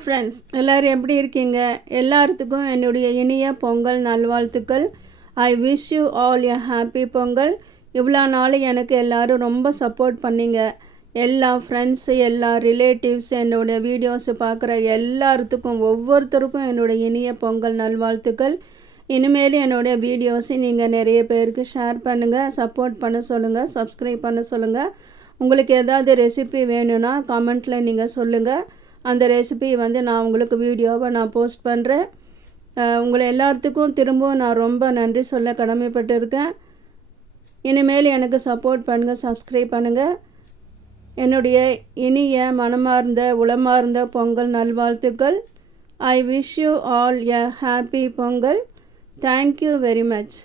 Friends, எல்லோரும் எப்படி இருக்கீங்க? எல்லாத்துக்கும் என்னுடைய இனிய பொங்கல் நல்வாழ்த்துக்கள். I wish you all a happy Pongal. இவ்வளோ நாள் எனக்கு எல்லோரும் ரொம்ப சப்போர்ட் பண்ணிங்க. எல்லா ஃப்ரெண்ட்ஸு, எல்லா ரிலேட்டிவ்ஸ், என்னுடைய வீடியோஸு பார்க்குற எல்லாத்துக்கும் ஒவ்வொருத்தருக்கும் என்னுடைய இனிய பொங்கல் நல்வாழ்த்துக்கள். இனிமேல் என்னுடைய வீடியோஸை நீங்கள் நிறைய பேருக்கு ஷேர் பண்ணுங்கள், சப்போர்ட் பண்ண சொல்லுங்கள், சப்ஸ்கிரைப் பண்ண சொல்லுங்கள். உங்களுக்கு ஏதாவது ரெசிபி வேணும்னா கமெண்ட்டில் நீங்கள் சொல்லுங்கள். அந்த ரெசிபி நான் உங்களுக்கு வீடியோவை போஸ்ட் பண்ணுறேன். உங்களை எல்லாத்துக்கும் திரும்பவும் நான் ரொம்ப நன்றி சொல்ல கடமைப்பட்டிருக்கேன். இனிமேல் எனக்கு சப்போர்ட் பண்ணுங்கள், சப்ஸ்கிரைப் பண்ணுங்கள். என்னுடைய இனிய மனமார்ந்த உளமார்ந்த பொங்கல் நல்வாழ்த்துக்கள். I wish you all a happy Pongal. Thank you very much.